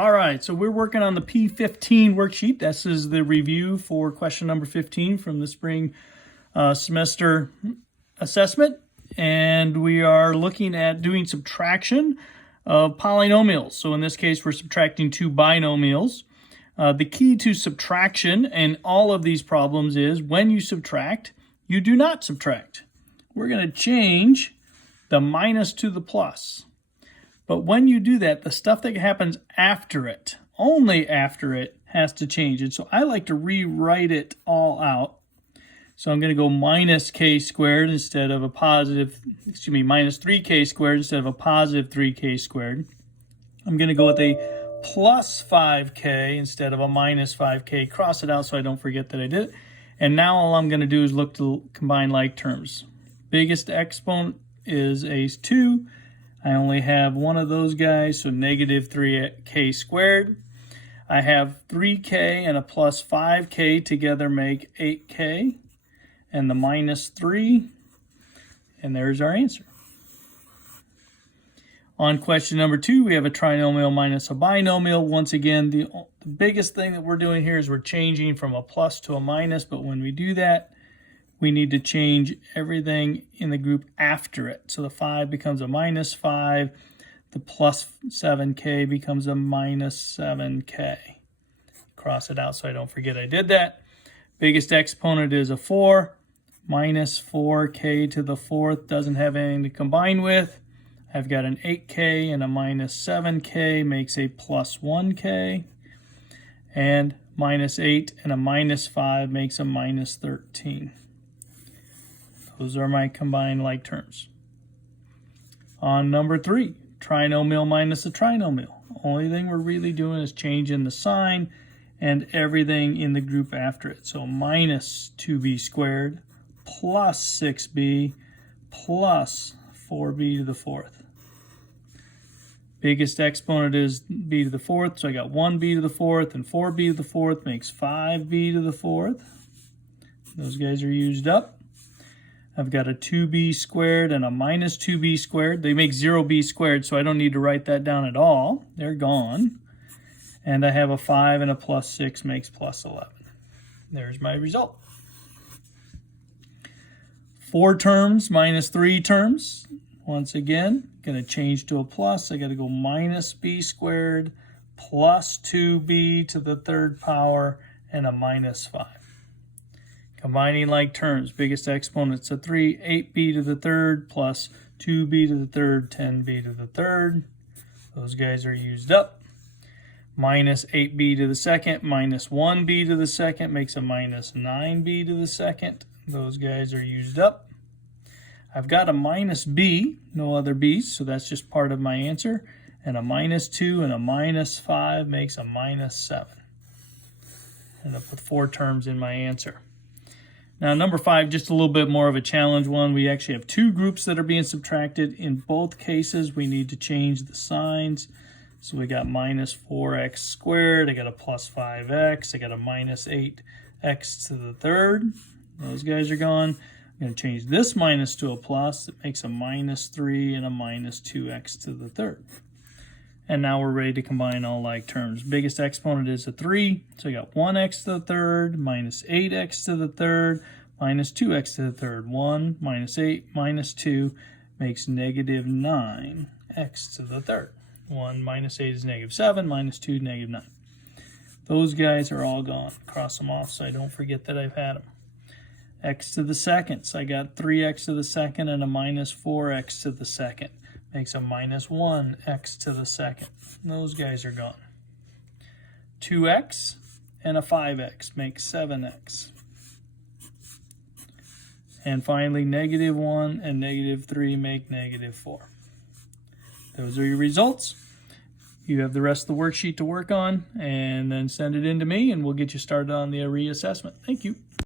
All right, so we're working on the P15 worksheet. This is the review for question number 15 from the spring semester assessment. And we are looking at doing subtraction of polynomials. So in this case, we're subtracting two binomials. The key to subtraction in all of these problems is when you subtract, you do not subtract. We're going to change the minus to the plus. But when you do that, the stuff that happens after it, only after it, has to change. And so I like to rewrite it all out. So I'm going to go minus k squared instead of a positive, minus 3k squared instead of a positive 3k squared. I'm going to go with a plus 5k instead of a minus 5k. Cross it out so I don't forget that I did it. And now all I'm going to do is look to combine like terms. Biggest exponent is a 2. I only have one of those guys, so negative 3k squared. I have 3k and a plus 5k together make 8k. And the minus 3. And there's our answer. On question number 2, we have a trinomial minus a binomial. Once again, the biggest thing that we're doing here is we're changing from a plus to a minus. But when we do that, we need to change everything in the group after it. So the 5 becomes a minus 5. The plus 7k becomes a minus 7k. Cross it out so I don't forget I did that. Biggest exponent is a 4. Minus 4k to the 4th doesn't have anything to combine with. I've got an 8k and a minus 7k makes a plus 1k. And minus 8 and a minus 5 makes a minus 13. Those are my combined like terms. On number 3, trinomial minus a trinomial. Only thing we're really doing is changing the sign and everything in the group after it. So minus 2b squared plus 6b plus 4b to the 4th. Biggest exponent is b to the 4th, so I got 1b to the 4th, and 4b to the 4th makes 5b to the 4th. Those guys are used up. I've got a 2b squared and a minus 2b squared. They make 0b squared, so I don't need to write that down at all. They're gone. And I have a 5 and a plus 6 makes plus 11. There's my result. 4 terms minus 3 terms. Once again, going to change to a plus. I got to go minus b squared plus 2b to the 3rd power and a minus 5. Combining like terms, biggest exponent's a 3, 8b to the 3rd plus 2b to the 3rd, 10b to the 3rd. Those guys are used up. Minus 8b to the 2nd minus 1b to the 2nd makes a minus 9b to the 2nd. Those guys are used up. I've got a minus b, no other b's, so that's just part of my answer. And a minus 2 and a minus 5 makes a minus 7. And I put 4 terms in my answer. Now, number 5, just a little bit more of a challenge one. We actually have 2 groups that are being subtracted. In both cases, we need to change the signs. So we got minus 4x squared. I got a plus 5x. I got a minus 8x to the 3rd. Those guys are gone. I'm going to change this minus to a plus. It makes a minus 3 and a minus 2x to the 3rd. And now we're ready to combine all like terms. Biggest exponent is a 3. So I got 1x to the 3rd, minus 8x to the 3rd, minus 2x to the 3rd. 1 minus 8 minus 2 makes negative 9x to the 3rd. 1 minus 8 is negative 7, minus 2, negative 9. Those guys are all gone. Cross them off so I don't forget that I've had them. X to the 2nd. So I got 3x to the 2nd and a minus 4x to the 2nd. Makes a minus 1x to the 2nd. Those guys are gone. 2x and a 5x makes 7x. And finally, negative 1 and negative 3 make negative 4. Those are your results. You have the rest of the worksheet to work on, and then send it in to me, and we'll get you started on the reassessment. Thank you.